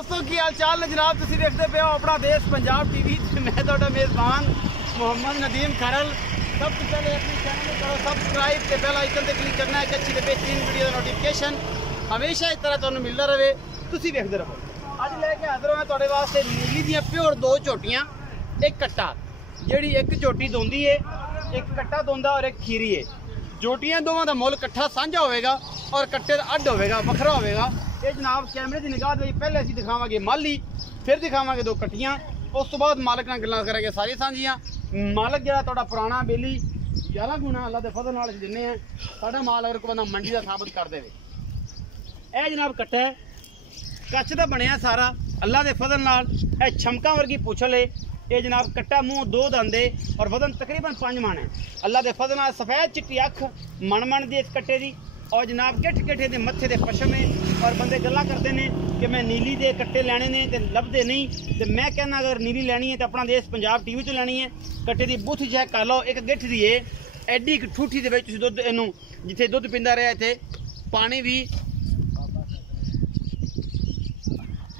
दोस्तों की हाल चाल ने जनाब, तुम देखते पे हो अपना देश पंजाब टीवी। मैं ਤੁਹਾਡਾ मेज़बान मोहम्मद नदीम खरल। सब तो पहले अपने चैनल को करो सबसक्राइब ते बेल आइकन ते क्लिक करना है कि अच्छी ते बेहतरीन वीडियो का नोटिफिकेशन हमेशा इस तरह तुहानू मिलता रहे। तुसी देखते रहो। अज लेके हाजिर मैं तुहाडे वास्ते नीली दी प्योर दो झोटियां, एक कट्टा। जिहड़ी एक झोटी दोंदी है, एक कट्टा दोंदा और एक खीरी है। झोटियां दोवां दा मुल इकट्ठा साझा होवेगा और कट्टे दा अड्ड होवेगा, वखरा होवेगा। ये जनाब कैमरे की निगाह दे पहले असीं दिखावांगे माली, फिर दिखावांगे दो कट्टियां, उस तो बाद मालक नाल गल्लां करांगे सारी सांझियां। मालक जिहड़ा तुहाडा पुराना बेली 11 गुना अल्लाह दे फजल नाल दिंदे हैं। साडा माल अगर कोई बंदा मंडी दा साबित कर देवे। ए जनाब कट्टा है, कच्च दा बनिया सारा अल्लाह दे फजल नाल। ए छमका वर्गी पुछल है। ये जनाब कट्टा मुँह दो दंदे और वजन तकरीबन 5 मन है। अल्लाह दे फजल नाल सफेद चिट्टी अख मन दी इस कट्टे दी। और जनाब गिठ गिठे दे मत्थे दे पशम है। और बंदे गल्लां करते हैं कि मैं नीली दे कट्टे लैने ने ते लभदे नहीं। तो मैं कहना अगर नीली लैनी है तो अपना देश पंजाब टीवी तो लैनी है। कट्टे की बुथ चेक कर लो, एक गिठ दी है एडी एक ठूठी दे विच दुध, इनू जिथे दुध पींदा रहा इत्थे पानी भी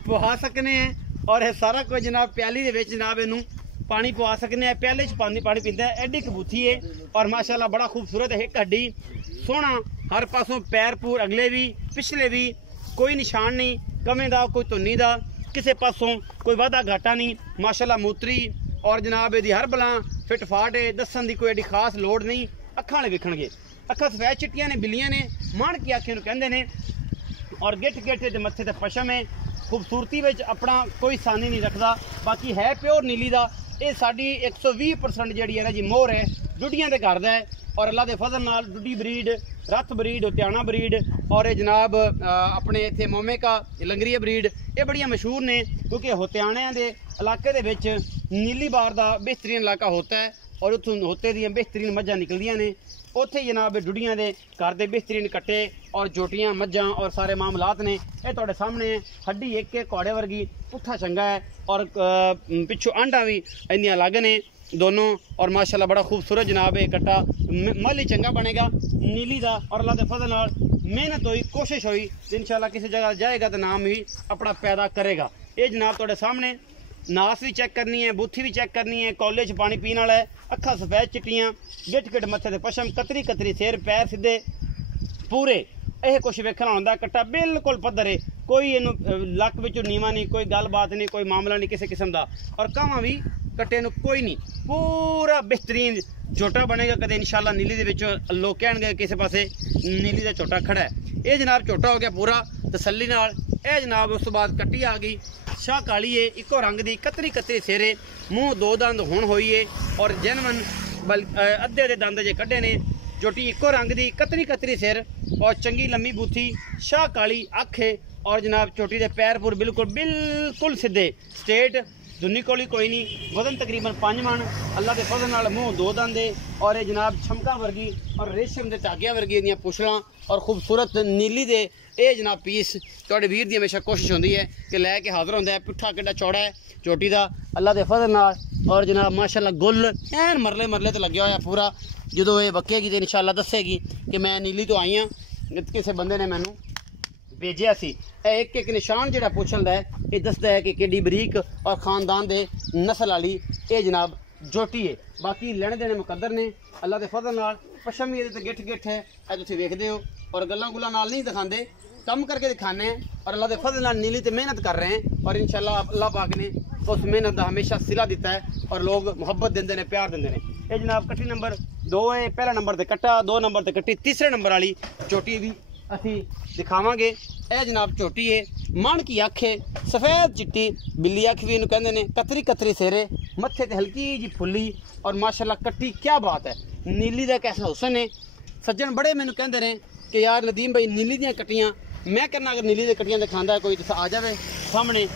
पवा सकने हैं। और यह सारा कुछ जनाब प्याली दे विच जनाब इनू पानी पवा सकने हैं। प्याले च पानी पींदा है। एडी कबूथी है और माशाल्लाह बड़ा खूबसूरत है। एक हड्डी सोहना, हर पासों पैर पूर अगले भी पिछले भी कोई निशान नहीं, कमे दा कोई धुन्नी दा किसी पासों कोई वाधा घाटा नहीं। माशाल्लाह मूत्री और जनाब यदि हर बला फिट फाट है। दसन की कोई एडी खास लोड़ नहीं। अखां वाले वेखणगे, अखां सफेद चिट्टियां ने, बिल्लियां ने, माण की आखे नूं कहंदे ने। और गिठ गिठ दे मत्थे ते पशम है। खूबसूरती विच अपना कोई सानी नहीं रखता। बाकी है प्योर नीली दा। ये साडी 120% जिहड़ी है ना जी मोहर है डुडियां दे घर दा है। और अल्लाह के फजल नाल डुडी ब्रीड, रथ ब्रीड, होतियाना ब्रीड और ये जनाब अपने इत्थे मोमे का लंगरिया ब्रीड ये बड़ियां मशहूर ने। क्योंकि होतियाने के इलाके दे विच नीली बार का बेहतरीन इलाका होता है और उत्थों होते दियां बेहतरीन मझां निकलदियां ने। उत्थे जनाब डुडियां दे घर दे बेहतरीन कट्टे और जोटियां मझां और सारे मामलात ने। ये तुहाडे सामने हड्डी एक घोड़े वर्गी, पुट्ठा चंगा है और पिछों आंडा भी इन्नियां अलग ने दोनों। और माशाल्लाह बड़ा खूबसूरत जनाब है कट्टा। मल ही चंगा बनेगा नीली दा। और अल्लाह के फजल नाल मेहनत हुई, कोशिश हुई, इंशाल्लाह किसी जगह जाएगा तो नाम भी अपना पैदा करेगा। ये जनाब तुहाडे सामने नास भी चेक करनी है, बूथी भी चेक करनी है, कॉलेज पानी पीने वाला है। अखा सफेद चिट्टियां, गिठ गिठ मत्थे ते पशम, कतरी कतरी सिर, पैर सीधे पूरे। यह कुछ वेखना होंदा। कट्टा बिल्कुल पद्धर है, कोई इनू लक विचों नीवा नहीं, कोई गलबात नहीं, कोई मामला नहीं किसी किस्म का। और कावां भी कट्टे नूं कोई नहीं, पूरा बेहतरीन झोटा बनेगा। कदे इंशाल्लाह नीली दे विच लोग कहणगे किसी पासे नीली दा झोटा खड़ा है। ये जनाब झोटा हो गया पूरा तसल्ली नाल। यह जनाब उस तो बाद कट्टी आ गई शाह काली है, इको रंग दी, कतरी कतरी सिरे, मूँह दो दंद हुण होई है और जनवन अद्धे दे दंद जे कड्डे ने। झोटी इको रंग दी, कतरी कतरी सिर और चंगी लम्मी बूथी, शाह काली अख है। और जनाब झोटी दे पैर पूर बिल्कुल सीधे स्ट्रेट, दुनी कोली कोई नहीं। वजन तकरीबन 5 मन। अल्लाह के फजल नाल मूँह दो दंदे और ये जनाब छमका वर्गी और रेशम के धागियां वर्गी दियां पुछलां और खूबसूरत नीली दे ये जनाब पीस तुहाडे वीर दी हमेशा कोशिश होंदी है कि लैके हाज़र होंदा है। पुट्ठा किड्डा चौड़ा है झोटी दा अल्लाह के फजल नाल। और जनाब माशाल्लाह गुल ऐन मरले ते लग्या होया पूरा। जदों ये बकेगी तो इंशाल्लाह दसेगी कि मैं नीली तो आई हाँ, किसी बंदे ने मैनू भेजिया सी। एक एक निशान जिहड़ा पुछलदा है ये दसदा है कि केडी बरीक और खानदान दे नस्ल वाली ये जनाब झोटी है। बाकी लेने देने मुकद्दर ने अल्लाह के फजल नाल। पशम ये ते गिठ गिठ है, तुसीं वेखदे हो। और गल्लां गुल्लां नाल नहीं दिखांदे, कम करके दिखाने हैं। और अल्लाह के फजल नाल नीली ते मेहनत कर रहे हैं और इंशाल्लाह अल्लाह पाक ने उस मेहनत का हमेशा सिला दिता है और लोग मुहब्बत देंदे ने, प्यार देंदे ने। ये जनाब कट्टी नंबर 2 है, पहला नंबर ते कट्टा, 2 नंबर ते कट्टी, तीसरे नंबर वाली झोटी भी असी दिखावांगे। यह जनाब झोटी है, माण की अख है, सफेद चिट्टी, बिल्ली अख भी इन्हू कहंदे ने, कतरी कतरी सिरे, मत्थे ते हल्की जी फुल्ली और माशाल्लाह कट्टी क्या बात है। नीली दा कैसा हुसन है। सज्जन बड़े मैनू कहंदे ने कि यार नदीम भाई नीली दियां कट्टियां, मैं कहना अगर नीली दी कट्टियां दिखांदा है कोई तो आ जाए सामने।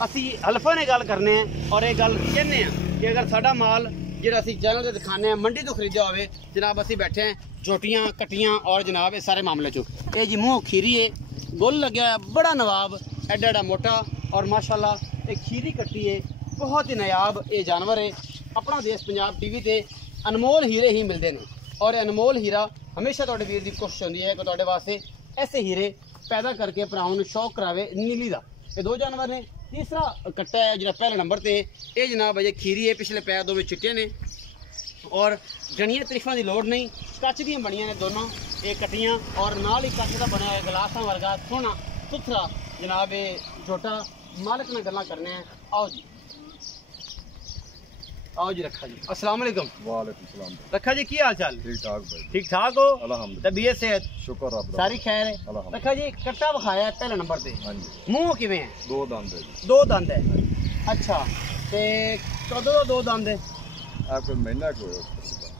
असी हल्फा ने गल करने हैं और ये गल कहने हैं कि अगर साडा माल जो असी चैनल से दिखाने हैं मंडी तो खरीदा हो जनाब, असी बैठे हैं झोटियां कट्टियां और जनाब ये सारे मामले चो। ये जी मूँह खीरी है, गुल लग्या है, बड़ा नवाब, एडा एडा मोटा और माशाल्लाह एक खीरी कट्टी है, बहुत ही नायाब ये जानवर है। अपना देश पंजाब टीवी ते अनमोल हीरे ही मिलते हैं और अनमोल हीरा हमेशा तुहाडे वीर की कोशिश होंदी है कि तुहाडे वास्ते ऐसे हीरे पैदा करके भरावां नूं शौक करावे नीली दा। ये दो जानवर ने। तीसरा कट्टा है जो पहले नंबर ते ये जनाब अजे खीरी है, पिछले पैर दोवें चिट्टे ने और गणिया तरीफा की लोड़ नहीं, कच दी बनिया ने दोनों ये कट्टियां और नाल ही कच का बनया हुआ गलासा वर्गा सोहना सुथरा जनाब ये छोटा मालिक ने गल्लां करने हैं। आओ जी, आओ जी रखा जी। अस्सलाम वालेकुम। वालेकुम सलाम। रखा जी की हाल चाल? ठीक ठाक भाई। ठीक ठाक हो? अल्हम्दुलिल्लाह। तबीयत सेहत शुक्र रब दा। सारी खैर है? अल्हम्दुलिल्लाह। रखा जी कट्टा विखाया है पहले नंबर पे, हां जी। मुंह किवें है? दो दंद है जी। दो दंद है। अच्छा ते कदों दा दो दंद है? आप कोई महीना को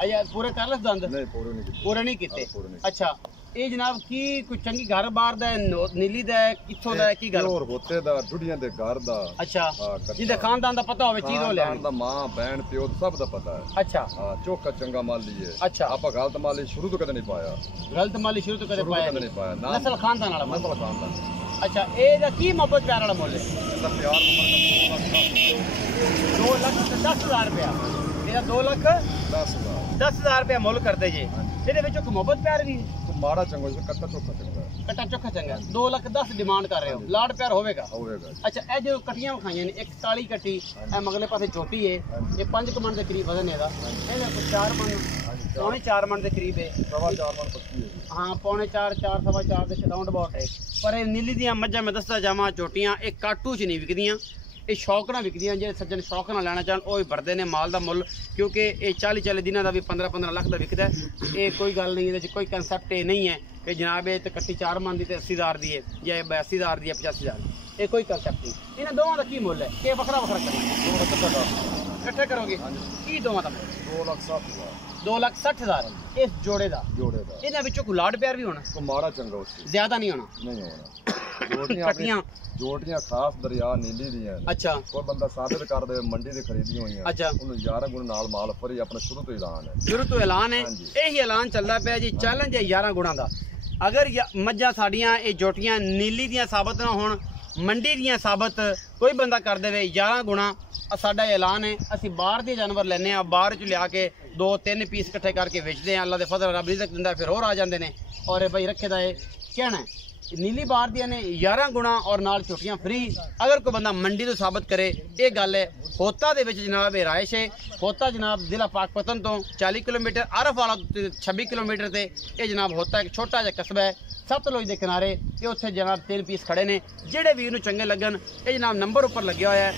अच्छा पूरे कर लस दंद? नहीं पूरे नहीं कीते। पूरे नहीं कीते। पूरे नहीं। अच्छा ये जनाब की कोई चंगी घर बार दा है, नीली दा है, किथों दा है, की गल? और होते दा डुडियां दे घर दा। अच्छा कट्टा। जिंदे खानदान दा पता होवे चीज हो ले खानदान दा मां बहन प्यो सब दा पता है। अच्छा हां चोखा चंगा माल लिए। अच्छा आपा गलत माल शुरू तो कदे नहीं पाया। गलत माली शुरू तो कदे शुरू पाया कदे नहीं पाया ना। नस्ल खानदान वाला माल। नस्ल खानदान। अच्छा ए दा की मोहब्बत प्यार वाला मोल है? इसदा प्यार मोहब्बत 2,10,000 रुपया। तेरा 2,10,000 10,000 रुपया मुल करते जे, ਇਹਦੇ ਵਿੱਚ ਕੋਈ ਮੁਹੱਬਤ ਪਿਆਰ ਵੀ माड़ा चंगा से कट्टा चोखा चंगा ਕਟਾ ਚੋਖਾ ਚੰਗਾ 2,10,000 ਡਿਮਾਂਡ ਕਰ ਰਹੇ ਹੋ, ਲਾਡ ਪਿਆਰ ਹੋਵੇਗਾ? होवेगा। ਅੱਛਾ ਇਹ ਜੋ ਕਟੀਆਂ ਵਿਖਾਈਆਂ ਨੇ, ਇੱਕ ਕਾਲੀ ਕੱਟੀ ਇਹ ਮਗਲੇ ਪਾਸੇ ਛੋਟੀ ਏ, ਇਹ 5 ਮਣ ਦੇ ਕਰੀਬ ਵਜ਼ਨ ਇਹਦਾ, ਇਹਦਾ ਕੋਈ 4 ਮਣ ਪੌਣੇ 4 ਮਣ ਦੇ ਕਰੀਬ ਹੈ। सवा 4 मन पक्की है। ਹਾਂ ਪੌਣੇ 4 ਸਵਾ 4 ਦੇ ਰਾਉਂਡ ਅਬਾਊਟ ਹੈ। ਪਰ ਇਹ ਨੀਲੀ ਦੀਆਂ ਮੱਝਾਂ ਮੈਂ ਦੱਸਦਾ ਜਾਵਾਂ ਝੋਟੀਆਂ ਇਹ ਕਾਟੂ 'ਚ ਨਹੀਂ ਵਿਕਦੀਆਂ, ਇਹ ਸ਼ੌਕ ਨਾਲ ਵਿਕਦੀਆਂ। ਜਿਹੜੇ ਸੱਜਣ ਸ਼ੌਕ ਨਾਲ ਲੈਣਾ ਚਾਹਣ ਉਹ ਹੀ ਭਰਦੇ ਨੇ ਮਾਲ ਦਾ ਮੁੱਲ, ਕਿਉਂਕਿ ਇਹ 40 ਦਿਨਾਂ ਦਾ ਵੀ 15 ਲੱਖ ਦਾ ਵਿਕਦਾ ਹੈ। ਇਹ ਕੋਈ ਗੱਲ ਨਹੀਂ, ਇਹਦੇ 'ਚ ਕੋਈ ਕਨਸੈਪਟ ਇਹ ਨਹੀਂ ਹੈ ਕਿ ਜਨਾਬ ਇਹ ਤੇ ਕੱਟੀ 4 ਮਣ ਦੀ ਤੇ 80,000 ਦੀ ਹੈ ਜਾਂ 82,000 ਦੀ ਹੈ 85,000 ਦੀ, ਇਹ ਕੋਈ ਕਨਸੈਪਟ ਨਹੀਂ। ਇਹਨਾਂ ਦੋਵਾਂ ਦਾ ਕੀ ਮੁੱਲ ਹੈ? ਇਹ ਵੱਖਰਾ ਕਰਨਾ ਇਕੱਠੇ ਕਰੋਗੇ? ਕੀ ਦੋਵਾਂ ਦਾ ਮੁੱਲ? 2,60,000 2,60,000 ਇਸ ਜੋੜੇ ਦਾ। जोड़े दा। ਇਹਨਾਂ ਵਿੱਚੋਂ ਕੋਈ ਲਾਡ ਪਿਆਰ ਵੀ ਹੋਣਾ? को माड़ा चंगा उससे ਜ਼ਿਆਦਾ ਨਹੀਂ ਹੋਣਾ? नहीं होना। जोड़ियां जोड़ियां खास दरिया नीली दी हैं। अच्छा कोई बंदा साबित कर दे मंडी दे खरीदी हुई हैं। अच्छा ਉਹਨੂੰ 11 ਗੁਣ ਨਾਲ ਮਾਲ ਫਰੀ ਆਪਣਾ ਸ਼ੁਰੂ ਤੋਂ ਐਲਾਨ ਹੈ। ਸ਼ੁਰੂ ਤੋਂ ਐਲਾਨ ਹੈ। ਹਾਂਜੀ। ਇਹੀ ਐਲਾਨ ਚੱਲਦਾ ਪਿਆ ਜੀ, ਚੈਲੰਜ ਹੈ 11 ਗੁਣਾ ਦਾ। ਅਗਰ ਮੱਝਾਂ ਸਾਡੀਆਂ ਇਹ ਜੋਟੀਆਂ ਨੀਲੀ ਦੀਆਂ ਸਾਬਤ ਨਾ ਹੋਣ, ਮੰਡੀ ਦੀਆਂ ਸਾਬਤ ਕੋਈ ਬੰਦਾ ਕਰ ਦੇਵੇ 11 ਗੁਣਾ, ਸਾਡਾ ਐਲਾਨ ਹੈ। ਅਸੀਂ ਬਾਹਰ ਦੇ ਜਾਨਵਰ ਲੈਨੇ ਆ, ਬਾਹਰ ਚ ਲਿਆ ਕੇ 2-3 ਪੀਸ ਇਕੱਠੇ ਕਰਕੇ ਵੇਚਦੇ ਆ। ਅੱਲਾ ਦੇ ਫਜ਼ਲ ਰੱਬ ਰਿਜ਼ਕ ਦਿੰਦਾ, ਫਿਰ ਹੋਰ ਆ ਜਾਂਦੇ ਨੇ। ਔਰ ਭਾਈ ਰੱਖੇ ਦਾ ਇਹ ਕਹਿਣਾ ਹੈ नीली बार दिया ने 11 गुणा और नाल छोटियां फ्री। अगर कोई बंदा मंडी तो साबित करे, ये गल है। होता दे विच जनाब ये राइश है। होता जनाब जिला पाकपतन तो 40 किलोमीटर, अरफ वाला 26 किलोमीटर से ये जनाब होता एक छोटा जिहा कस्बा है सतलुज के किनारे। ये उत्थे जनाब 3 पीस खड़े ने, जेडे वीर नूं चंगे लगन ये जनाब नंबर उपर लग्या होया है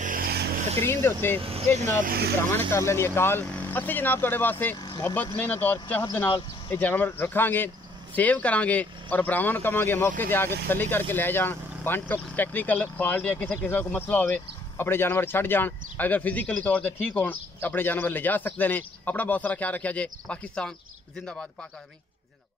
स्क्रीन के उत्ते। ये जनाब तुसीं भरावां ने कर लैनी है कॉल। असीं जनाब तुहाडे वास्ते मुहब्बत मेहनत और चाहत दे नाल ये जानवर रखांगे, सेव करांगे और भरावां नूं कहांगे मौके ते आके तसल्ली करके लै जाण। पंज टुक टेक्निकल फॉल्ट या किसी किसी को मसला होवे अपने जानवर छड़ जाण, अगर फिजिकली तौर पर ठीक होण तो अपने जानवर ले जा सकते हैं। अपना बहुत सारा ख्याल रखा जे। पाकिस्तान जिंदाबाद, पाक आर्मी।